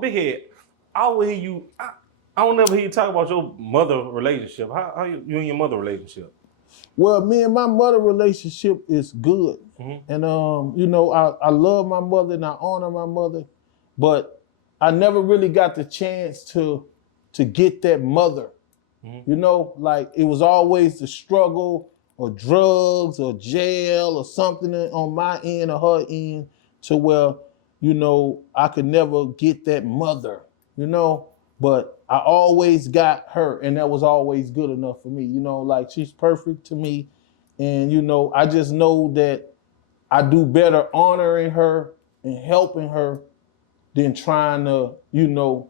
Big Head, I always hear you. I don't never hear you talk about your mother relationship. How you and your mother relationship? Well, me and my mother relationship is good. And you know, I love my mother and I honor my mother, but I never really got the chance to get that mother. You know, like it was always the struggle or drugs or jail or something on my end or her end to where, you know, I could never get that mother, you know, but I always got her and that was always good enough for me. You know, like she's perfect to me. And, you know, I just know that I do better honoring her and helping her than trying to, you know,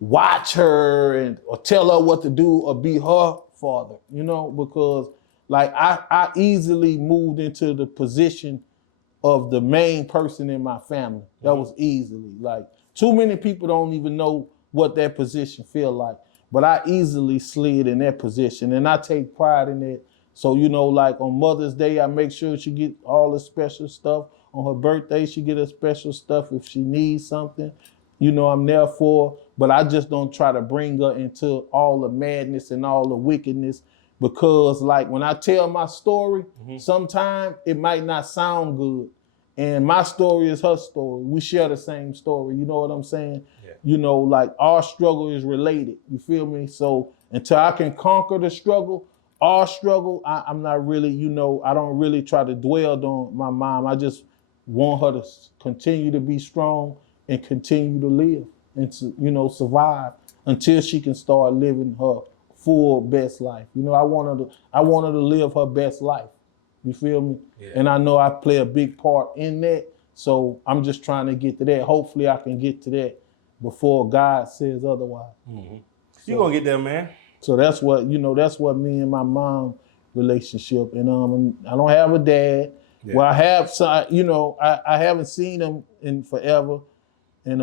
watch her and or tell her what to do or be her father, you know, because like I easily moved into the position of the main person in my family. That was easily like too many people don't even know what that position feel like, but I easily slid in that position and I take pride in it. So, you know, like on Mother's Day, I make sure she get all the special stuff. On her birthday, she get her special stuff if she needs something. You know, I'm there for her, but I just don't try to bring her into all the madness and all the wickedness because like when I tell my story, sometimes it might not sound good. And my story is her story. We share the same story. You know what I'm saying? Yeah. You know, like our struggle is related. You feel me? So until I can conquer the struggle, our struggle, I'm not really, you know, I don't really try to dwell on my mom. I just want her to continue to be strong and continue to live and to, you know, survive until she can start living her full best life. You know, I want her to live her best life. You feel me? Yeah. And I know I play a big part in that. So I'm just trying to get to that. Hopefully I can get to that before God says otherwise. You're gonna get there, man. So that's what, you know, that's what me and my mom relationship. And I don't have a dad. Yeah. Well, I have some, you know, I haven't seen him in forever. And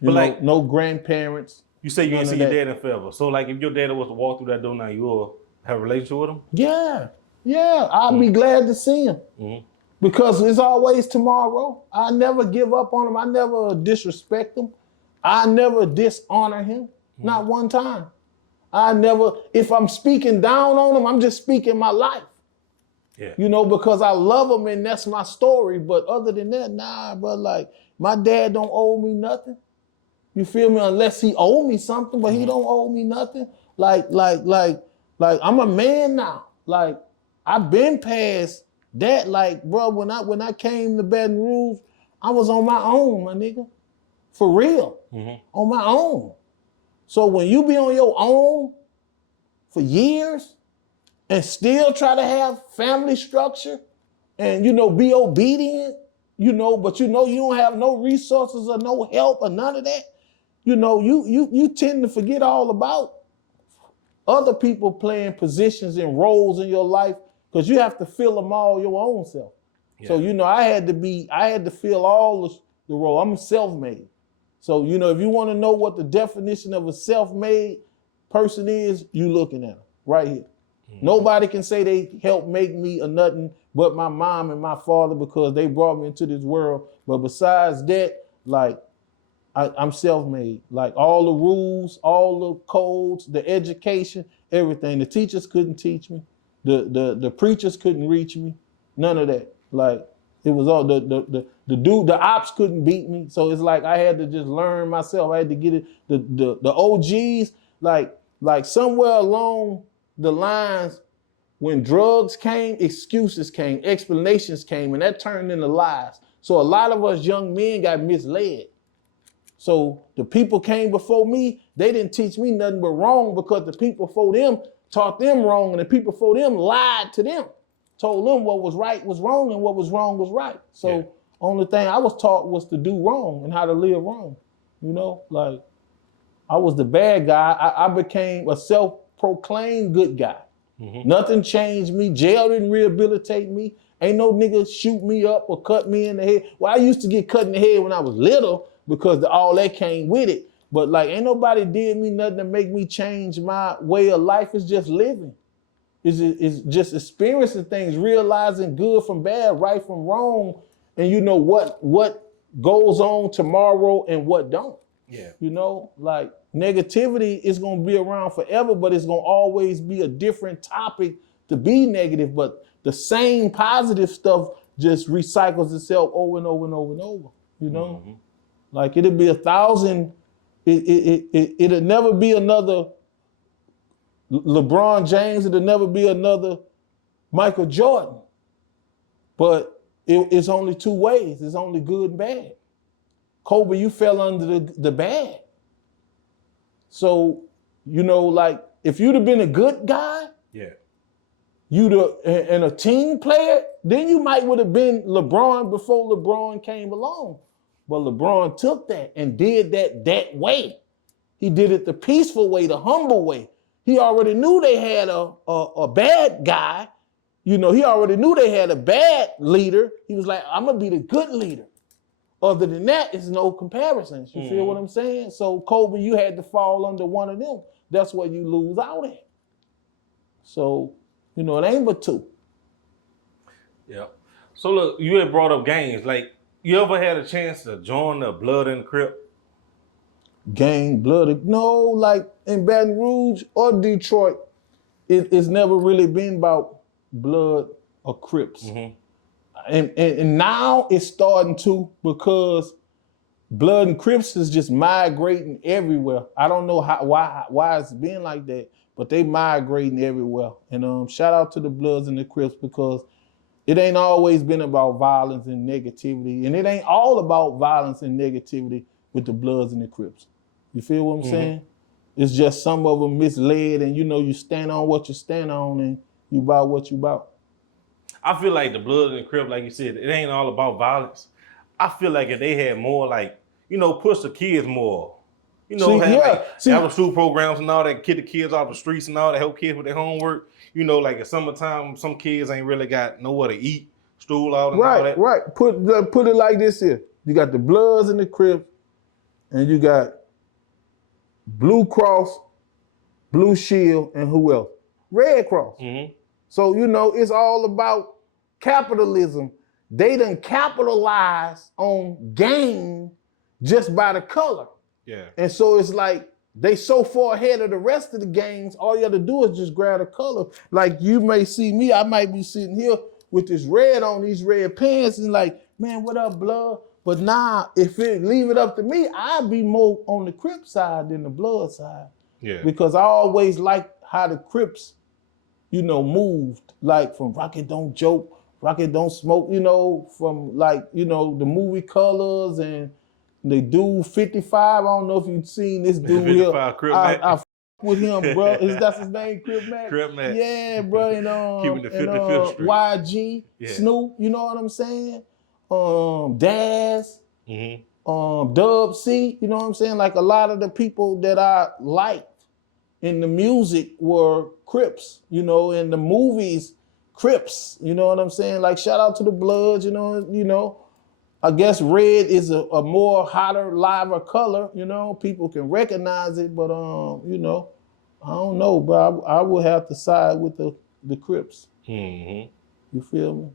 but like no grandparents. You say you ain't seen your dad in forever. So like if your dad was to walk through that door now, you will have a relationship with him? Yeah, I'll be glad to see him. Because it's always tomorrow. I never give up on him. I never disrespect him. I never dishonor him. Not one time. I never, if I'm speaking down on him, I'm just speaking my life. Yeah. You know, because I love him and that's my story. But other than that, nah, bro, like my dad don't owe me nothing. You feel me? Unless he owe me something, but he don't owe me nothing. Like I'm a man now. Like I've been past that. Like, bro, when I came to Baton Rouge, I was on my own, my nigga. For real. On my own. So when you be on your own for years and still try to have family structure and, you know, be obedient, you know, but you know you don't have no resources or no help or none of that, you know, you tend to forget all about other people playing positions and roles in your life because you have to fill them all your own self. Yeah. So, you know, I had to fill all the role. I'm self-made. So, you know, if you want to know what the definition of a self-made person is, you looking at them right here. Nobody can say they helped make me or nothing but my mom and my father because they brought me into this world. But besides that, like, I'm self-made. Like all the rules, all the codes, the education, everything. The teachers couldn't teach me. The preachers couldn't reach me. None of that. Like, it was all the ops couldn't beat me. So it's like I had to just learn myself. I had to get it. The OGs, like somewhere along the lines, when drugs came, excuses came, explanations came, and that turned into lies. So a lot of us young men got misled. So the people came before me, they didn't teach me nothing but wrong because the people before them taught them wrong, and the people before them lied to them. Told them what was right was wrong and what was wrong was right. So only thing I was taught was to do wrong and how to live wrong. You know, like I was the bad guy. I became a self-proclaimed good guy. Nothing changed me. Jail didn't rehabilitate me. Ain't no nigga shoot me up or cut me in the head. Well, I used to get cut in the head when I was little because all that came with it. But like ain't nobody did me nothing to make me change my way of life. It's just living. It's just experiencing things, realizing good from bad, right from wrong, and you know what goes on tomorrow and what don't. Yeah. You know, like negativity is gonna be around forever, but it's gonna always be a different topic to be negative. But the same positive stuff just recycles itself over and over and over and over. You know, like it'll be 1,000. It'll never be another LeBron James. It'll never be another Michael Jordan. But it's only two ways. It's only good and bad. Kobe, you fell under the bad. So, you know, like if you'd have been a good guy, yeah, and a team player, then you might would have been LeBron before LeBron came along. But LeBron took that and did that way. He did it the peaceful way, the humble way. He already knew they had a bad guy. You know, he already knew they had a bad leader. He was like, I'm gonna be the good leader. Other than that, it's no comparisons. You feel what I'm saying? So Kobe, you had to fall under one of them. That's where you lose out at. So, you know, it ain't but two. Yeah. So look, you had brought up games. Like, you ever had a chance to join the Blood and the Crip? Gang, blood. No, like in Baton Rouge or Detroit, it's never really been about blood or Crips. And now it's starting to, because Blood and Crips is just migrating everywhere. I don't know why it's been like that, but they migrating everywhere. And shout out to the Bloods and the Crips, because it ain't always been about violence and negativity. And it ain't all about violence and negativity with the Bloods and the Crips. You feel what I'm saying? It's just some of them misled, and you know, you stand on what you stand on and you about what you about. I feel like the Blood and the Crip, like you said, it ain't all about violence. I feel like if they had more, like, you know, push the kids more. You know, have the school programs and all that, get the kids off the streets and all that, help kids with their homework. You know, like in summertime, some kids ain't really got nowhere to eat, school out and all that. Right. Put it like this here. You got the Bloods and the Crips, and you got Blue Cross, Blue Shield, and who else? Red Cross. So, you know, it's all about capitalism. They done capitalize on gain just by the color. Yeah. And so it's like they so far ahead of the rest of the gangs, all you have to do is just grab a color. Like you may see me, I might be sitting here with this red on, these red pants, and like, man, what up, blood? But nah, if it leave it up to me, I'd be more on the Crip side than the Blood side. Yeah. Because I always liked how the Crips, you know, moved, like from Rocket Don't Joke, Rocket Don't Smoke, you know, from like, you know, the movie Colors, and they dude 55. I don't know if you've seen this dude 55 here. Crip Mac. I with him, bro. That's his name, Crip Mac? Crip Mac. Yeah, bro. And Keeping the 55th Street. YG, Yeah. Snoop, you know what I'm saying? Daz, Dub C, you know what I'm saying? Like a lot of the people that I liked in the music were Crips, you know, in the movies, Crips, you know what I'm saying? Like shout out to the Bloods, you know. I guess red is a more hotter, liver color, you know. People can recognize it, but you know, I don't know, but I would have to side with the Crips. You feel me?